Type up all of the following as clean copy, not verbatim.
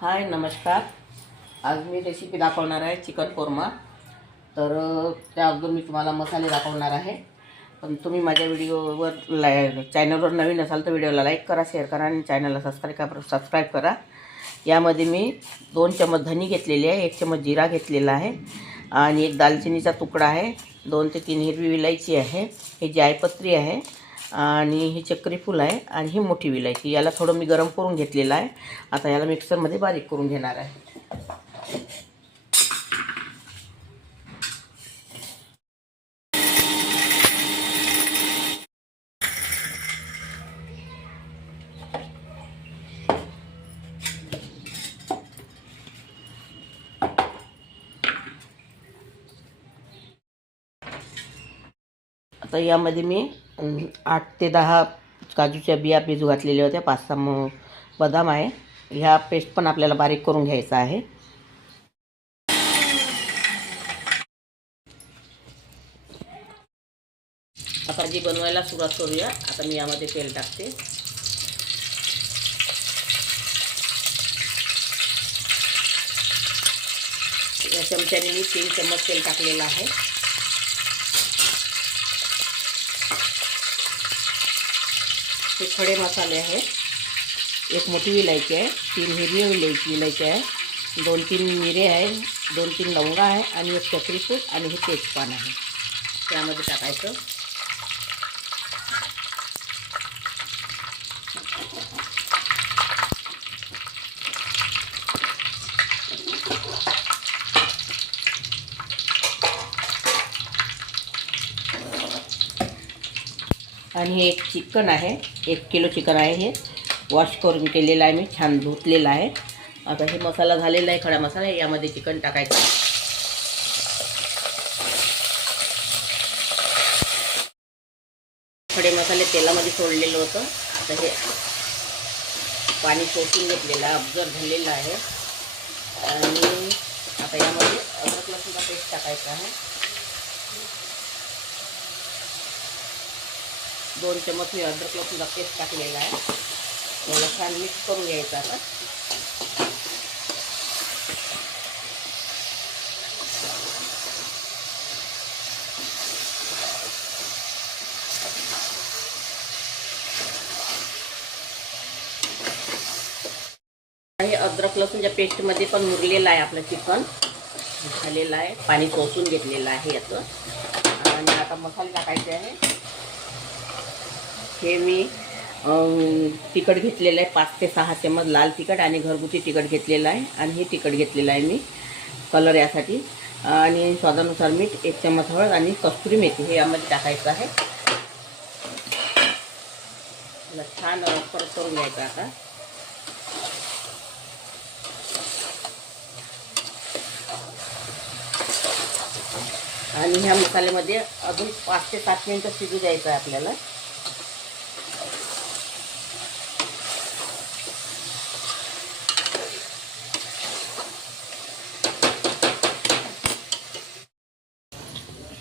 हाय नमस्कार. आज मी रेसिपी दाखवणार आहे चिकन कोरमा. तर त्या अगोदर मी तुम्हाला मसाले दाखवणार आहे. पण तुम्ही माझ्या व्हिडिओवर चॅनलवर नवीन असाल तर व्हिडिओला लाईक करा, शेअर करा आणि चॅनलला सबस्क्राईब करा. यामध्ये मी 2 चमच धनी घेतलेली आहे, 1 चमच जिरा घेतलेला आहे आणि 1 दालचिनीचा तुकडा आहे, 2 ते 3 हिरवी विलायची आहे, ही जायपत्री आहे आणि ही चक्री फूल आहे आणि ही मोठी विलायची. याला थोडं मी गरम करून घेतलेलं आहे. आता याला मिक्सरमध्ये बारीक करून घेणार आहे. आता यामध्ये मी 8 ते 10 काजूच्या बिया भिजू घातलेल्या होत्या, 5-6 बदाम आहे. ह्या पेस्ट पण आपल्याला बारीक करून घ्यायचा आहे. आता भाजी बनवायला सुरुवात करूया. आता मी यामध्ये तेल टाकते. या चमच्याने मी 3 चम्मच तेल टाकलेलं आहे. हे खडे मसाले आहेत. 1 मोठी विलायची आहे, 3 हिरवी विलायची आहे, 2-3 मिरे आहे, 2-3 लवंगा आहे आणि 1 चक्री फूल आणि हे तेजपान आहे. त्यामध्ये टाकायचं. आणि हे एक चिकन आहे, 1 किलो चिकन आहे. हे वॉश करून केलेलं आहे, मी छान धुतलेलं आहे. आता हे मसाला झालेला आहे, खडा मसाला. यामध्ये चिकन टाकायचं. खडे मसाले तेलामध्ये सोडलेलं होतं. आता हे पाणी शोषून घेतलेलं आहे, अब्झर्व झालेलं आहे. आणि आता यामध्ये अद्रक लसूणचा पेस्ट टाकायचा आहे. 2 चमच मी अद्रक लसूणचा पेस्ट टाकलेला आहे. याला छान मिक्स करून घ्यायचं. आता हे अद्रक लसूणच्या पेस्टमध्ये पण मुरलेलं आहे आपलं चिकन, झालेलं आहे, पाणी शोषून घेतलेलं आहे याचं. आणि आता मसाले टाकायचे आहे. हे मी तिखट घेतलेलं आहे, 5 ते 6 चमच लाल तिखट आणि घरगुती तिखट घेतलेलं आहे. आणि हे तिखट घेतलेलं आहे मी कलर यासाठी. आणि स्वादानुसार मीठ, 1 चमच हळद आणि कस्तुरी मेथी हे यामध्ये टाकायचं आहे. छान परत करून घ्यायचं. आता आणि ह्या मसाल्यामध्ये अजून 5 ते 7 मिनिटं शिजू द्यायचं आहे आपल्याला.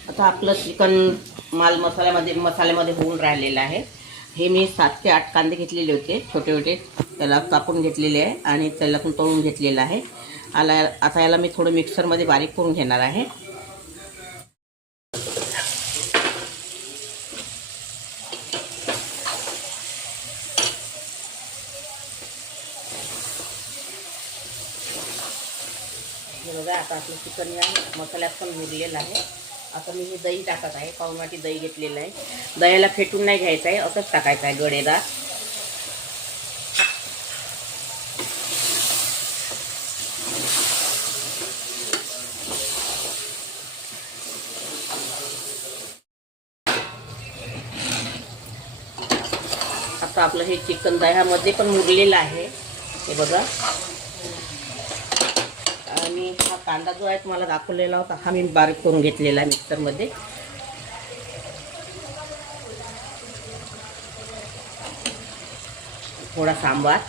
आता आपलं चिकन मसाल्यामध्ये होऊन राहिलेलं आहे. हे मी 7 ते 8 कांदे घेतलेले होते, छोटे छोटे, त्याला कापून घेतलेले आहे आणि त्याला पण तळून घेतलेलं आहे. आता याला मी थोडं मिक्सरमध्ये बारीक करून घेणार आहे. बघा, आता आपलं चिकन या मसाल्यात पण मुरलेलं आहे. आता मी हे दही टाकत आहे. पाववाटी दही घेतलेलं आहे. दह्याला फेटून नाही घ्यायचं आहे, असंच टाकायचं आहे गडेदार. आता आपलं हे चिकन दह्यामध्ये पण मुरलेलं आहे, हे बघा. आणि हा कांदा जो आहे तुम्हाला दाखवलेला होता, हा मी बारीक करून घेतलेला आहे मिक्सरमध्ये. थोडा सांबार,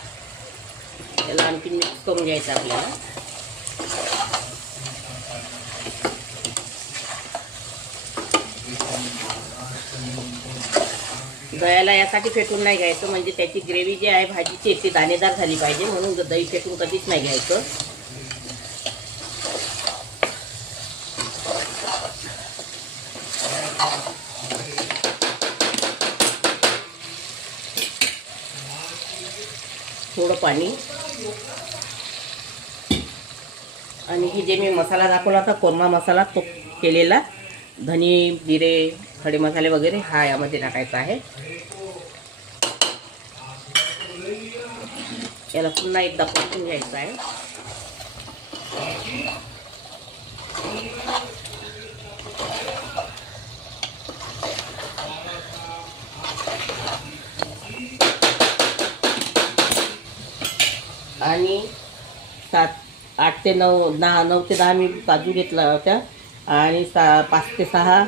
याला आणखी मिक्स करून घ्यायचं आपल्याला. दह्याला यासाठी फेटून नाही घ्यायचं, म्हणजे त्याची ग्रेव्ही जी आहे भाजीची ती दाणेदार झाली पाहिजे, म्हणून दही फेटून कधीच नाही घ्यायचं. थोडं पाणी आणि ही जे मी मसाला दाखवला होता कोरमा मसाला, तो केलेला धने जिरे खडे मसाले वगैरे हा यामध्ये टाकायचा आहे. याला पुन्हा एकदा परतून घ्यायचं आहे. आणि 8 ते 9 9 ते 10 मी काजू घेतला होत्या आणि 5 ते 6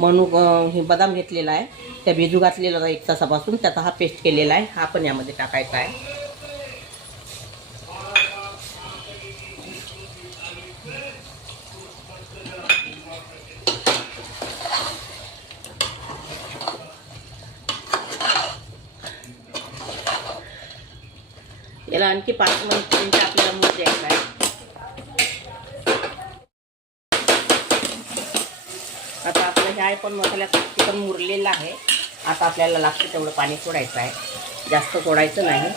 मनुक हे बदाम घेतलेला आहे. त्या भिजू घातलेला होता 1 तासापासून, त्याचा हा पेस्ट केलेला आहे, हा पण यामध्ये टाकायचा आहे. याला आणखी 5 मिनिट आपल्याला मूग द्यायचा आहे. आता आपलं हे आहे पण मसाल्यात चिकन मुरलेलं आहे. आता आपल्याला लागतं तेवढं पाणी सोडायचं आहे, जास्त सोडायचं नाही.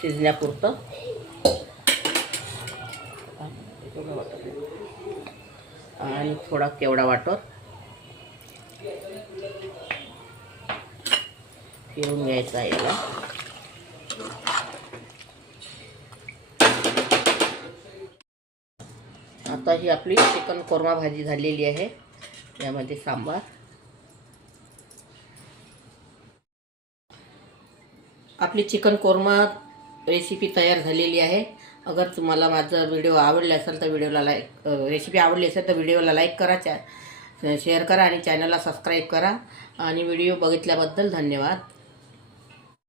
शिजण्यापुरतं. आणि थोडा केवडा वाटर फिरून घ्यायचा आहे याला. आता ही आपली चिकन कोरमा भाजी झालेली आहे. यामध्ये सांबार. आपली चिकन कोरमा रेसिपी तयार झालेली आहे. अगर तुम्हाला माझा व्हिडिओ आवडला असेल तर व्हिडिओला लाईक, रेसिपी आवडली असेल तर व्हिडिओला लाईक करा, शेअर करा आणि चॅनलला सबस्क्राईब करा. आणि व्हिडिओ बघितल्याबद्दल धन्यवाद.